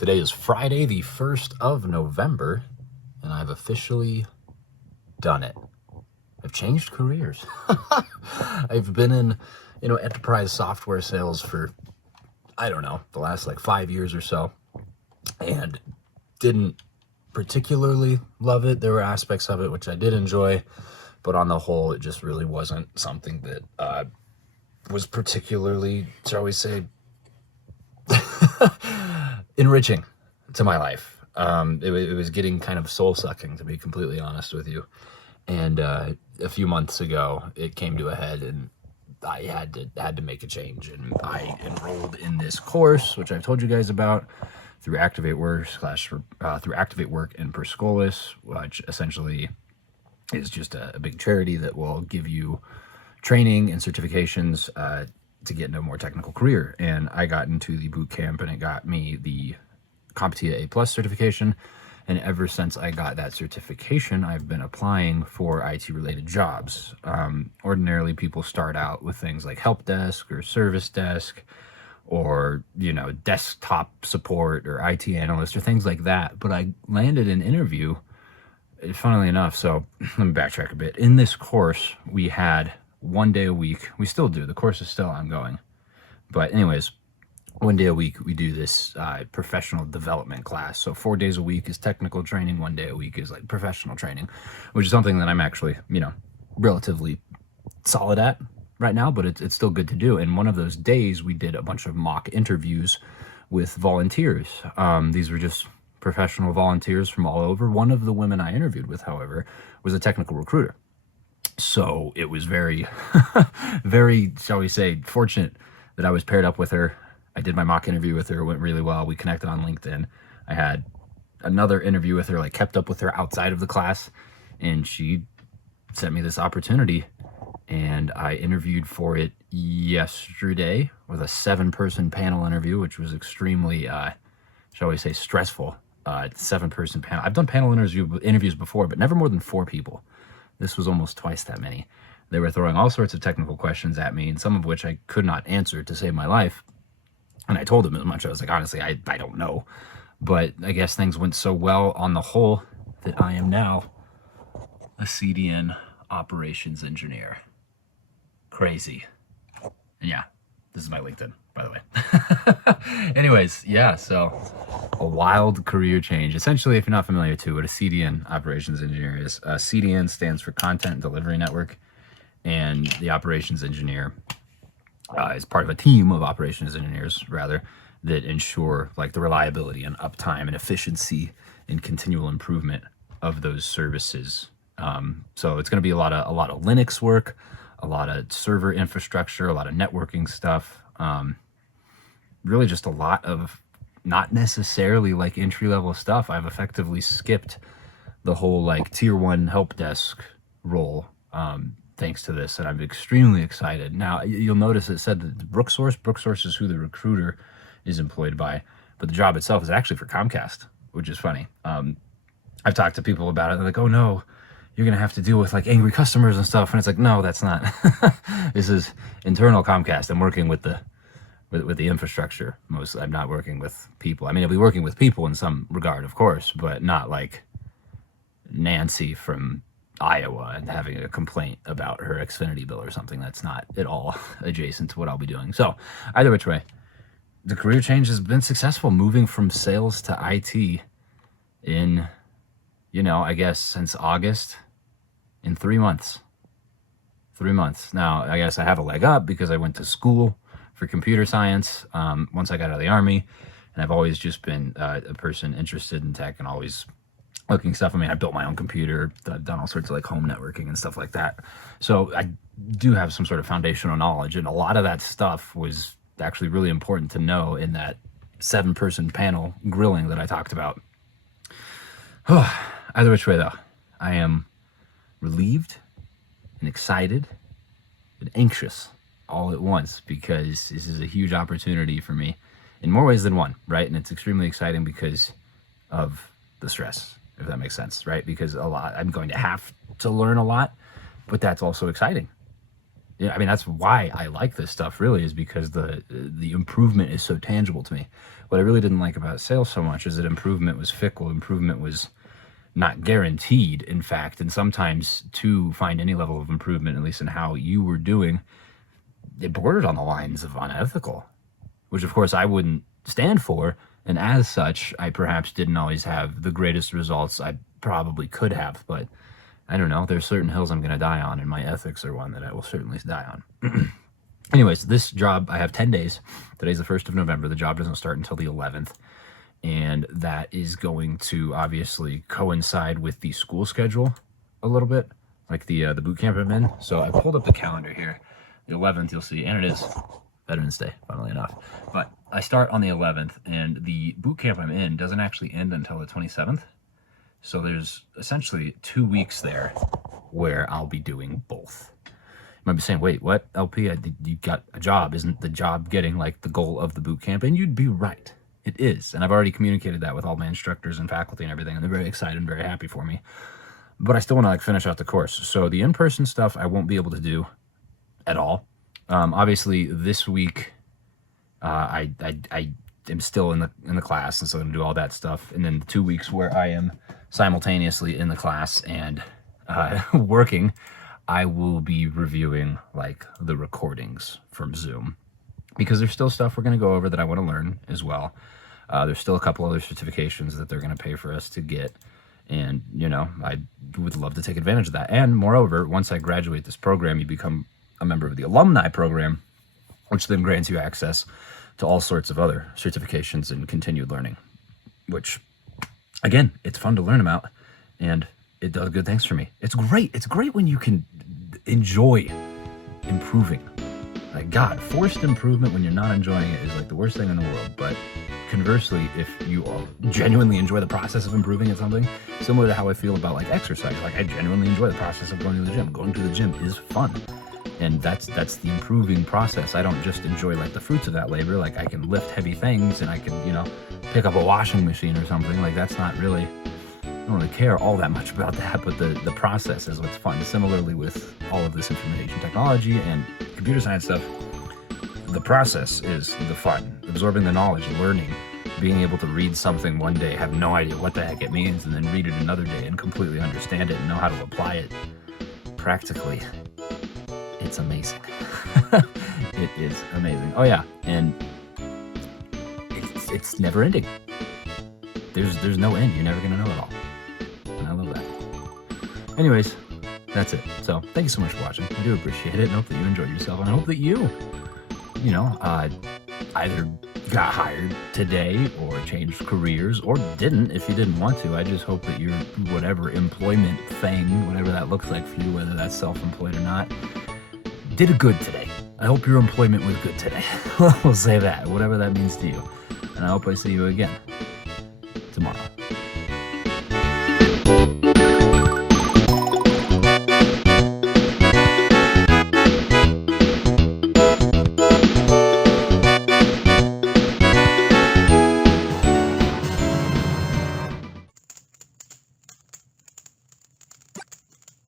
Today is Friday, the 1st of November, and I've officially done it. I've changed careers. I've been in, enterprise software sales for, I don't know, the last like 5 years or so, and didn't particularly love it. There were aspects of it which I did enjoy, but on the whole, it just really wasn't something that was particularly, shall we say, enriching to my life. It was getting kind of soul sucking, to be completely honest with you. And a few months ago, it came to a head, and I had to make a change. And I enrolled in this course, which I've told you guys about, through Activate Work through Activate Work and Perscolis, which essentially is just a big charity that will give you training and certifications to get into a more technical career. And I got into the boot camp, and it got me the CompTIA A+ certification. And ever since I got that certification, I've been applying for IT-related jobs. Ordinarily, people start out with things like help desk or service desk, or desktop support or IT analyst or things like that. But I landed an interview, funnily enough. So let me backtrack a bit. In this course, we had 1 day a week. We still do. The course is still ongoing. But anyways, 1 day a week we do this professional development class. So 4 days a week is technical training. 1 day a week is like professional training, which is something that I'm actually, relatively solid at right now, but it's still good to do. And one of those days we did a bunch of mock interviews with volunteers. These were just professional volunteers from all over. One of the women I interviewed with, however, was a technical recruiter. So it was very, very, shall we say, fortunate that I was paired up with her. I did my mock interview with her. It went really well. We connected on LinkedIn. I had another interview with her, like kept up with her outside of the class, and she sent me this opportunity, and I interviewed for it yesterday with a 7-person panel interview, which was extremely, shall we say, stressful. 7-person panel. I've done panel interviews before, but never more than 4 people. This was almost twice that many. They were throwing all sorts of technical questions at me, and some of which I could not answer to save my life. And I told them as much. I was like, honestly, I don't know. But I guess things went so well on the whole that I am now a CDN operations engineer. Crazy. Yeah, this is my LinkedIn, by the way. Anyways, yeah, so a wild career change. Essentially, if you're not familiar too, what a CDN operations engineer is, CDN stands for Content Delivery Network, and the operations engineer is part of a team of operations engineers, rather, that ensure like the reliability and uptime and efficiency and continual improvement of those services. So it's going to be a lot of Linux work, a lot of server infrastructure, a lot of networking stuff. Really just a lot of not necessarily like entry-level stuff. I've effectively skipped the whole like tier 1 help desk role thanks to this, and I'm extremely excited. Now, you'll notice it said that Brooksource is who the recruiter is employed by, but the job itself is actually for Comcast, which is funny. I've talked to people about it. They're like, oh no, you're going to have to deal with like angry customers and stuff. And it's like, no, that's not. This is internal Comcast. I'm working with the infrastructure. Mostly, I'm not working with people. I mean, I'll be working with people in some regard, of course, but not like Nancy from Iowa and having a complaint about her Xfinity bill or something. That's not at all adjacent to what I'll be doing. So either which way, the career change has been successful, moving from sales to IT in, I guess since August, in 3 months. 3 months. Now, I guess I have a leg up because I went to school for computer science once I got out of the Army, and I've always just been a person interested in tech and always looking stuff. I mean, I built my own computer. I've done all sorts of like home networking and stuff like that. So I do have some sort of foundational knowledge, and a lot of that stuff was actually really important to know in that 7-person panel grilling that I talked about. Either which way, though, I am relieved and excited and anxious all at once, because this is a huge opportunity for me in more ways than one, right? And it's extremely exciting because of the stress, if that makes sense, right? Because I'm going to have to learn a lot, but that's also exciting. Yeah, I mean, that's why I like this stuff really, is because the improvement is so tangible to me. What I really didn't like about sales so much is that improvement was fickle. Improvement was not guaranteed, in fact, and sometimes to find any level of improvement, at least in how you were doing, it bordered on the lines of unethical, which of course I wouldn't stand for. And as such, I perhaps didn't always have the greatest results I probably could have, but I don't know. There's certain hills I'm going to die on, and my ethics are one that I will certainly die on. Anyways, this job, I have 10 days. Today's the 1st of November. The job doesn't start until the 11th. And that is going to obviously coincide with the school schedule a little bit, like the boot camp I'm in. So I pulled up the calendar here. The 11th, you'll see, and it is Veterans Day, funnily enough. But I start on the 11th, and the boot camp I'm in doesn't actually end until the 27th. So there's essentially 2 weeks there where I'll be doing both. You might be saying, wait, what, LP? You got a job. Isn't the job getting like the goal of the boot camp? And you'd be right. It is. And I've already communicated that with all my instructors and faculty and everything, and they're very excited and very happy for me. But I still want to like finish out the course. So the in-person stuff I won't be able to do at all. Obviously, this week I am still in the class, and so I'm going to do all that stuff. And then the 2 weeks where I am simultaneously in the class and working, I will be reviewing like the recordings from Zoom, because there's still stuff we're going to go over that I want to learn as well. There's still a couple other certifications that they're going to pay for us to get. And, you know, I would love to take advantage of that. And moreover, once I graduate this program, you become a member of the alumni program, which then grants you access to all sorts of other certifications and continued learning, which, again, it's fun to learn about, and it does good things for me. It's great. It's great when you can enjoy improving. Like, God, forced improvement when you're not enjoying it is like the worst thing in the world. But conversely, if you genuinely enjoy the process of improving at something, similar to how I feel about like exercise, like I genuinely enjoy the process of going to the gym. Going to the gym is fun. And that's the improving process. I don't just enjoy like the fruits of that labor. Like I can lift heavy things and I can, you know, pick up a washing machine or something. Like that's not really, I don't really care all that much about that, but the process is what's fun. Similarly with all of this information technology and computer science stuff, the process is the fun. Absorbing the knowledge, learning, being able to read something one day, have no idea what the heck it means, and then read it another day and completely understand it and know how to apply it practically. It's amazing. It is amazing. Oh yeah, and it's never ending. There's no end. You're never gonna know it all. And I love that. Anyways, that's it. So thank you so much for watching. I do appreciate it, and hope that you enjoyed yourself, and I hope that you know, either got hired today or changed careers, or didn't if you didn't want to. I just hope that your whatever employment thing, whatever that looks like for you, whether that's self-employed or not, did a good today. I hope your employment was good today. We'll say that, whatever that means to you. And I hope I see you again.